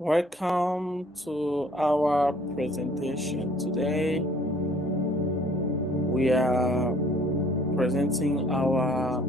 Welcome to our presentation. Today we are presenting our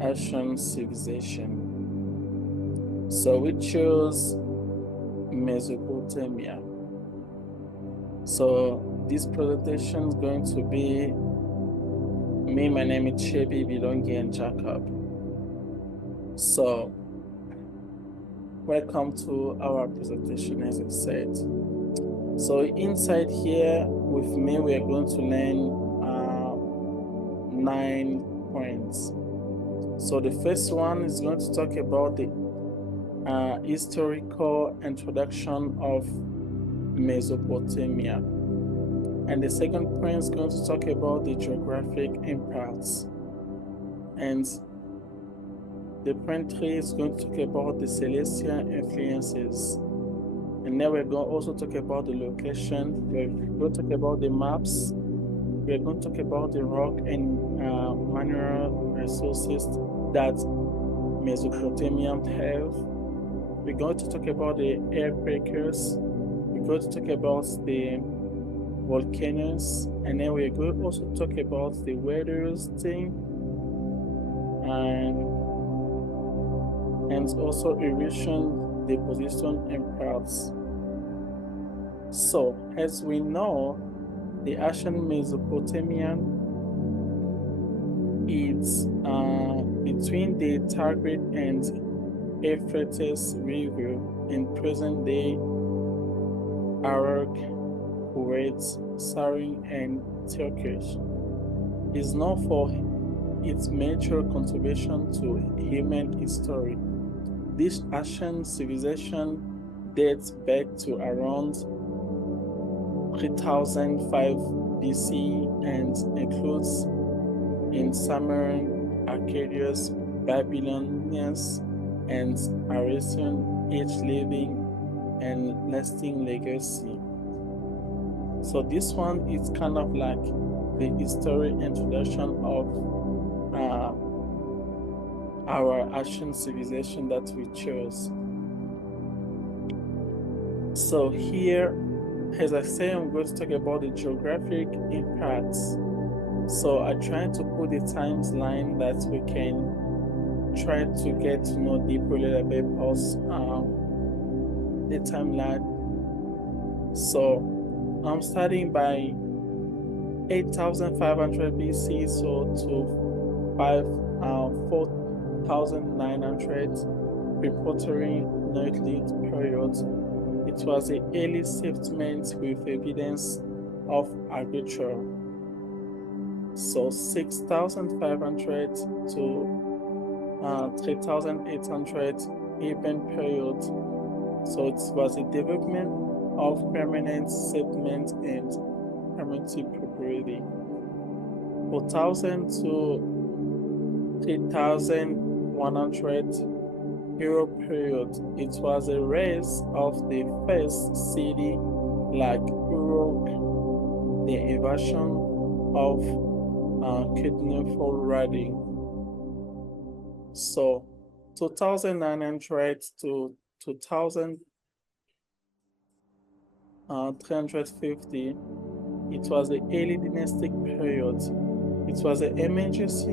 Asian civilization. So we chose Mesopotamia. So this presentation is going to be me. My name is Chebi, Bilongi, and Jacob. So welcome to our presentation, as I said. So inside here with me, we are going to learn 9 points. So the first one is going to talk about the historical introduction of Mesopotamia. And the second point is going to talk about the geographic impacts. And the point 3 is going to talk about the celestial influences. And then we're going to also talk about the location. We're going to talk about the maps. We're going to talk about the rock and mineral resources that Mesopotamia have. We're going to talk about the earthquakes. We're going to talk about the volcanoes. And then we're going to also talk about the weather thing. And also erosion, deposition, and parts. So, as we know, the ancient Mesopotamian is between the Tigris and Euphrates River in present-day Iraq, Kuwait, Syria, and Turkey. Is known for its major contribution to human history. This ancient civilization dates back to around 3005 BC and includes in Sumerian, Akkadians, Babylonians, and Assyrian, each living and lasting legacy. So this one is kind of like the history introduction of our ancient civilization that we chose. So here, as I say, I'm going to talk about the geographic impacts. So I try to put the timeline that we can try to get to know deeper a little bit about the timeline. So I'm starting by 8,500 BC, so to 4,900 preparatory Neolithic period. It was an early settlement with evidence of agriculture. So 6,500 to 3,800 urban period. So it was a development of permanent settlement and primitive property. 4,000 to 3,100 Euro period. It was a rise of the first city like Europe, the invasion of cuneiform writing. So 2,900 to 2,350, it was the early dynastic period. It was an emergence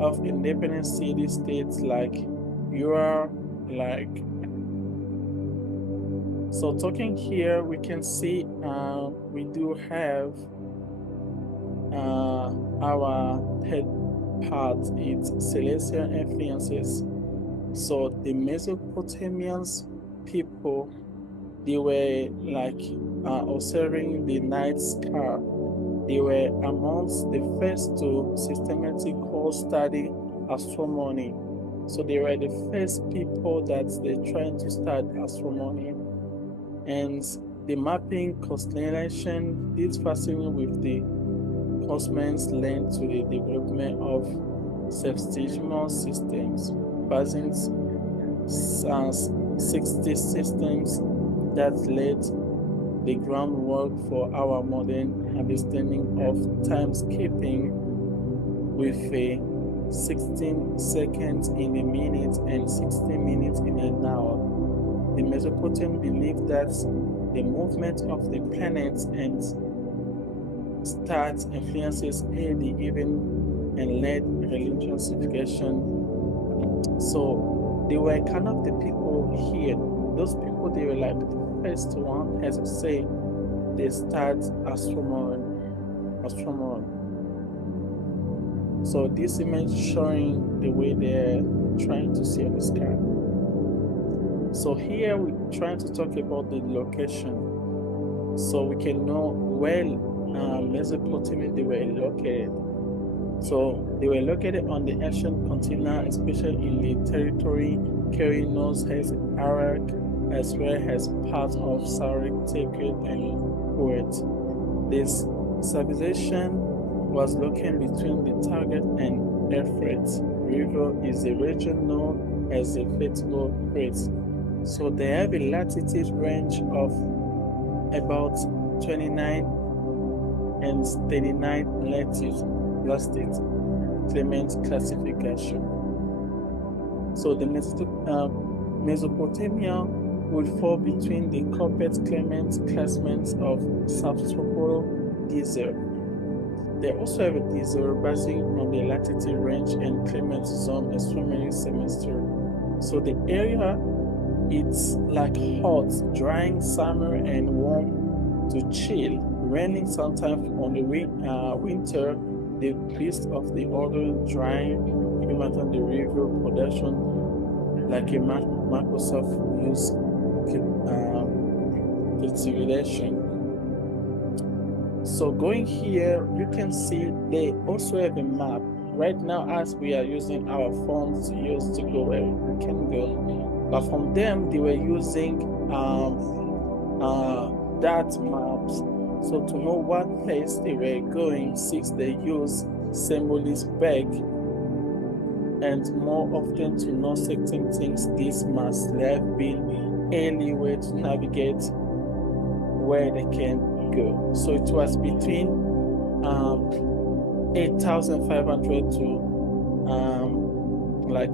of independent city-states like Ura, like. So talking here, we can see we do have our head part, it's celestial influences. So the Mesopotamians people, they were like observing the night sky. They were amongst the first to systematically study astronomy. So they were the first people that they trying to start astronomy. And the mapping constellation is fascinating with the cosmos linked to the development of celestial systems, basing 60 systems that laid the groundwork for our modern understanding of timekeeping with a 16 seconds in a minute and 60 minutes in an hour. The the Mesopotamians believed that the movement of the planets and stars influences early even and led religionification. So they were kind of the people here. Those people, they were like the first one, as I say, they start astronomy. So this image showing the way they're trying to see the sky. So here we're trying to talk about the location, so we can know where Mesopotamia they were located. So they were located on the ancient continent, especially in the territory currently known as Iraq, as well as parts of Syria, Turkey, and Kuwait. This civilization was located between the Tigris and Euphrates River is a region known as the Fertile Crates. So they have a latitude range of about 29 and 39 latitude Clement classification. So the Mesopotamia would fall between the Coppet Clement classments of subtropical desert. They also have a desert based on the latitude range and climate zone extremely semester. So the area, it's like hot, drying summer and warm to chill, raining sometimes on the winter. The beast of the other drying climate on the river production, like a Microsoft use cultivation. So going here, you can see they also have a map. Right now, as we are using our phones to use to go where we can go, but from them, they were using that maps. So to know what place they were going, since they use symbols back, and more often to know certain things, this must have been any way to navigate where they can go. So it was between 8,500 to like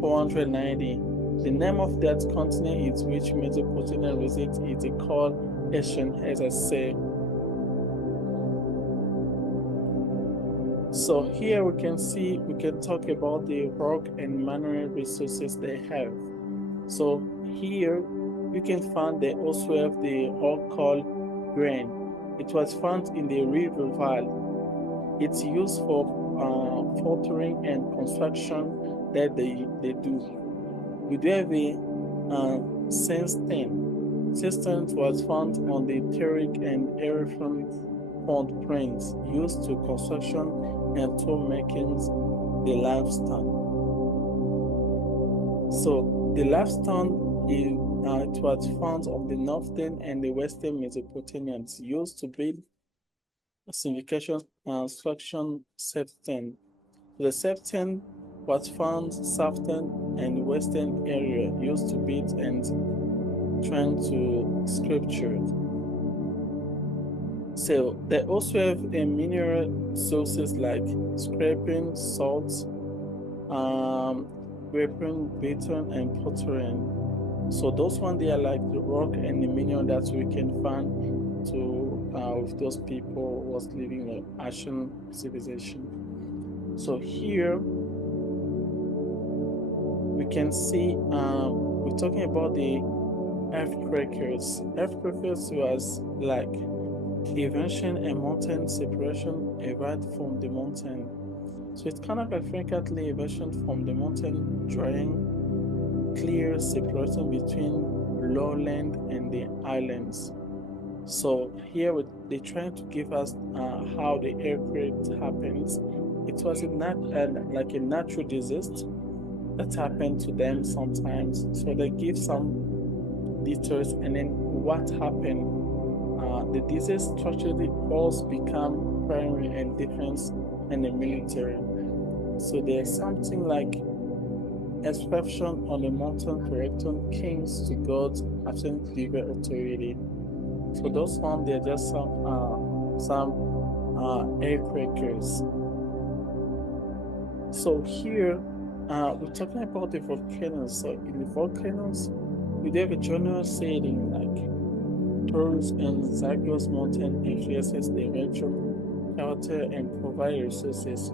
490. The name of that continent is which Mesopotamia resides is called Asian, as I say. So here we can talk about the rock and mineral resources they have. So here you can find they also have the rock called grain. It was found in the river valley. It's used for filtering and construction that they do. We do have a sandstone. Sandstone was found on the Terek and Erythron footprints used to construction and tool making the limestone. So the limestone it was found of the northern and the western Mesopotamians used to build signification construction sandstone. The sandstone was found southern and western area used to build and trying to sculpture. So they also have a mineral sources like scraping, salt, weapon, beton, and pottery. So those ones they are like the rock and the mineral that we can find to with those people was living in an ancient civilization. So here we can see we're talking about the earthquakes. Earthquakes was like invention and mountain separation evolved from the mountain. So it's kind of a frequently invention from the mountain drying clear separation between lowland and the islands. So here they're trying to give us how the earthquake happens. It was like a natural disaster that happened to them sometimes. So they give some details and then what happened. The disease structurally also become primary and defense and the military. So there's something like inscription on the mountain correcting kings to gods absent legal authority. So those ones they're just some earthquakers. So here we're talking about the volcanoes. So in the volcanoes, We have a general saying like Taurus and Zagros mountain influences the region character and provide resources.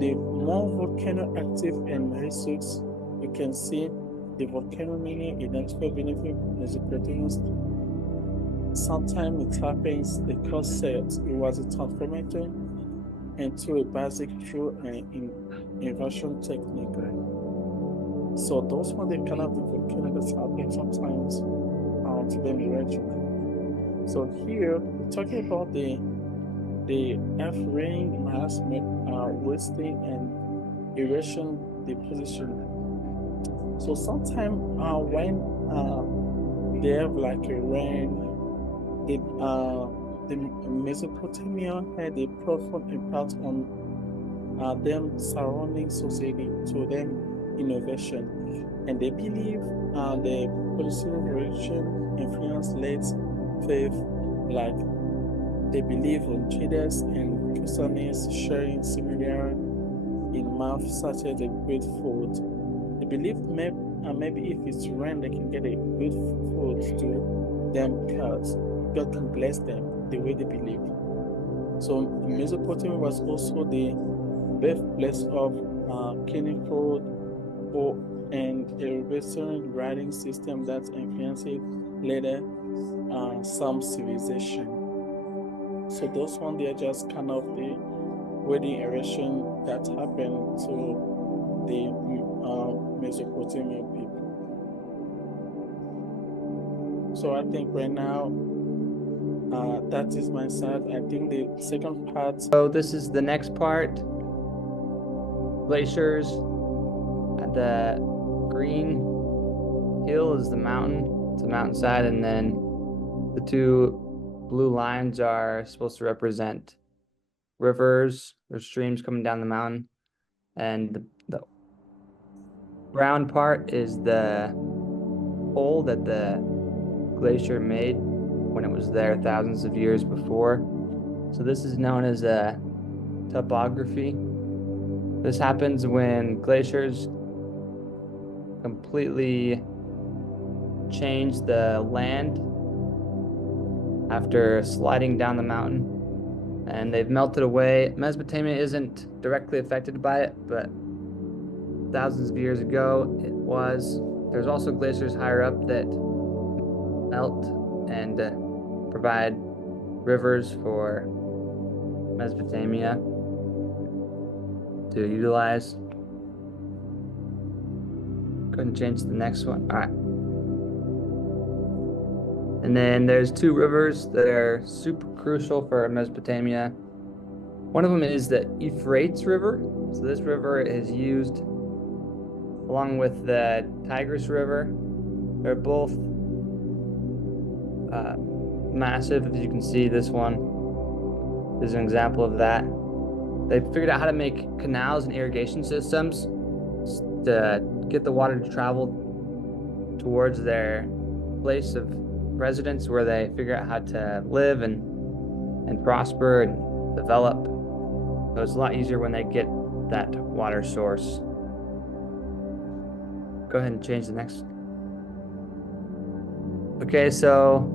The more volcano active and resource, you can see the volcano meaning identical benefit Mesopotamians. Sometimes it happens the cause said it was a transformator into a basic through an inversion technique. So those were the kind of the volcano that happen sometimes to them region. So here we're talking about the F ring mass wasting and erosion deposition. So sometimes when they have like a rain, the Mesopotamia had a profound impact on them surrounding society to them innovation. And they believe the policy region influence late faith, like they believe in traders and Christians sharing similar in math such as a good food. They believe maybe if it's rain, they can get a good food to them because God can bless them the way they believe. So Mesopotamia was also the birthplace of cuneiform or and a Western writing system that influenced later some civilization. So those one they are just kind of the wedding erection that happened to the Mesopotamian people. So I think right now that is my side. I think the second part. So this is the next part. Glaciers. The green hill is the mountain. It's a mountainside, and then the two blue lines are supposed to represent rivers or streams coming down the mountain, and the brown part is the hole that the glacier made when it was there thousands of years before. So this is known as a topography. This happens when glaciers completely change the land after sliding down the mountain, and they've melted away. Mesopotamia isn't directly affected by it, but thousands of years ago it was. There's also glaciers higher up that melt and provide rivers for Mesopotamia to utilize. Go ahead and change to the next one. All right. And then there's two rivers that are super crucial for Mesopotamia. One of them is the Euphrates River. So this river is used along with the Tigris River. They're both massive. As you can see, this one is an example of that. They figured out how to make canals and irrigation systems to get the water to travel towards their place of residence, where they figure out how to live and prosper and develop. So it's a lot easier when they get that water source. Go ahead and change the next. Okay, so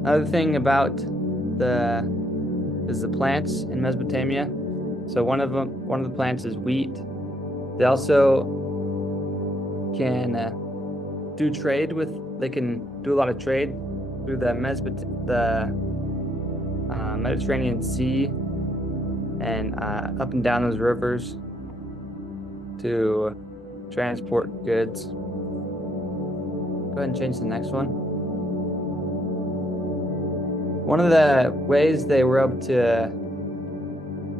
another thing about the plants in Mesopotamia. So one of the plants is wheat. They also can do trade with. They can do a lot of trade through the Mediterranean Sea and up and down those rivers to transport goods. Go ahead and change to the next one. One of the ways they were able to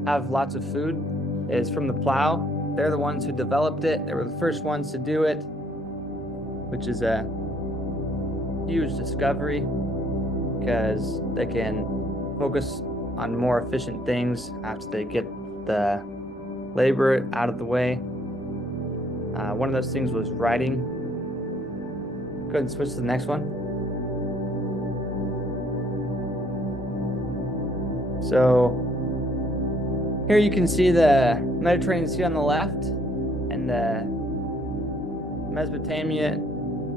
have lots of food is from the plow. They're the ones who developed it. They were the first ones to do it, which is a huge discovery because they can focus on more efficient things after they get the labor out of the way. One of those things was writing. Go ahead and switch to the next one. So here you can see the Mediterranean Sea on the left and the Mesopotamia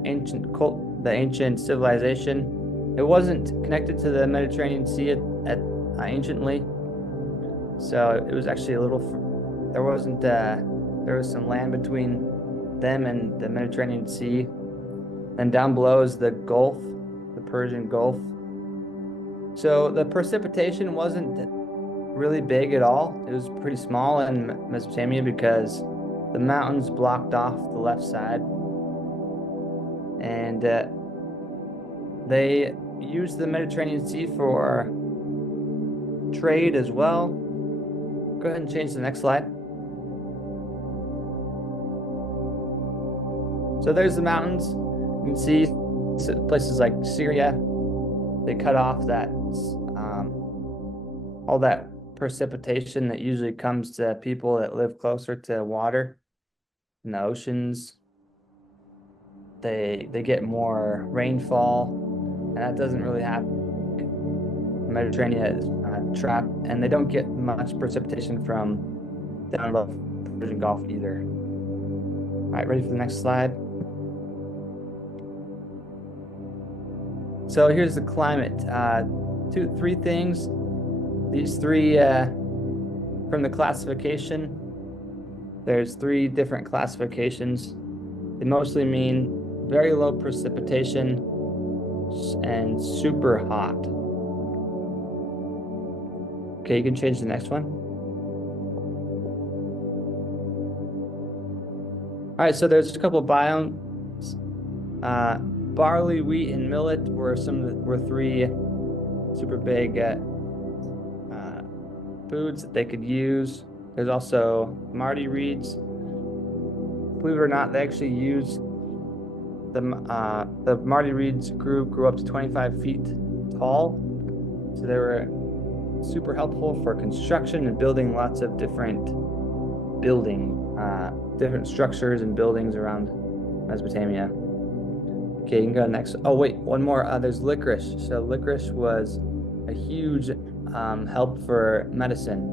the ancient civilization. It wasn't connected to the Mediterranean Sea anciently, so it was actually a little. There wasn't. There was some land between them and the Mediterranean Sea. And down below is the Gulf, the Persian Gulf. So the precipitation wasn't really big at all. It was pretty small in Mesopotamia because the mountains blocked off the left side. And they used the Mediterranean Sea for trade as well. Go ahead and change the next slide. So there's the mountains. You can see places like Syria. They cut off that all that precipitation that usually comes to people that live closer to water in the oceans. They get more rainfall, and that doesn't really happen. The Mediterranean is trapped, and they don't get much precipitation from down below the Persian Gulf either. All right, ready for the next slide? So here's the climate. Three things. These three from the classification. There's three different classifications. They mostly mean very low precipitation and super hot. Okay, you can change the next one. All right, so there's a couple of biomes. Barley, wheat, and millet were three super big foods that they could use. There's also Marty reeds. Believe it or not, they actually use the Marty reeds grew up to 25 feet tall. So they were super helpful for construction and building lots of different different structures and buildings around Mesopotamia. Okay, you can go next. Oh, wait, one more. There's licorice. So licorice was a huge help for medicine.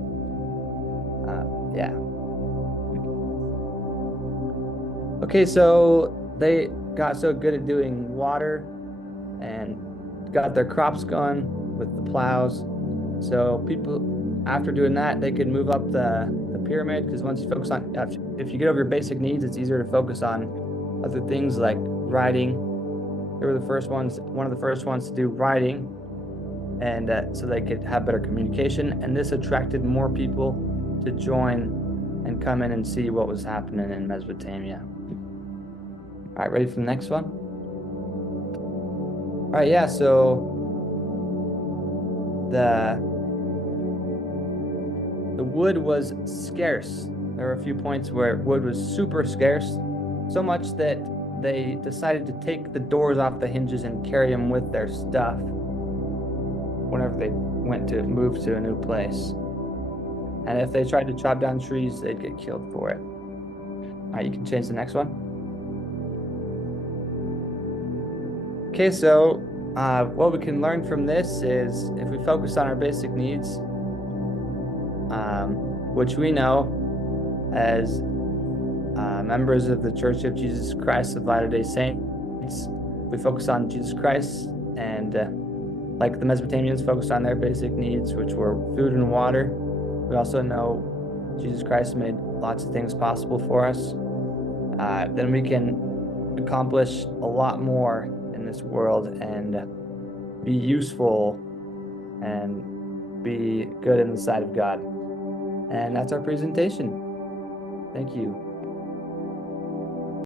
Yeah. Okay, so they got so good at doing water and got their crops going with the plows. So people, after doing that, they could move up the pyramid, because once you focus on, if you get over your basic needs, it's easier to focus on other things like writing. They were one of the first ones to do writing, and so they could have better communication. And this attracted more people to join and come in and see what was happening in Mesopotamia. All right, ready for the next one? All right, yeah, so the wood was scarce. There were a few points where wood was super scarce, so much that they decided to take the doors off the hinges and carry them with their stuff whenever they went to move to a new place. And if they tried to chop down trees, they'd get killed for it. All right, you can change the next one. Okay, so what we can learn from this is if we focus on our basic needs, which we know as members of the Church of Jesus Christ of Latter-day Saints, we focus on Jesus Christ, and like the Mesopotamians focused on their basic needs, which were food and water. We also know Jesus Christ made lots of things possible for us. Then we can accomplish a lot more in this world and be useful and be good in the sight of God. And that's our presentation. Thank you.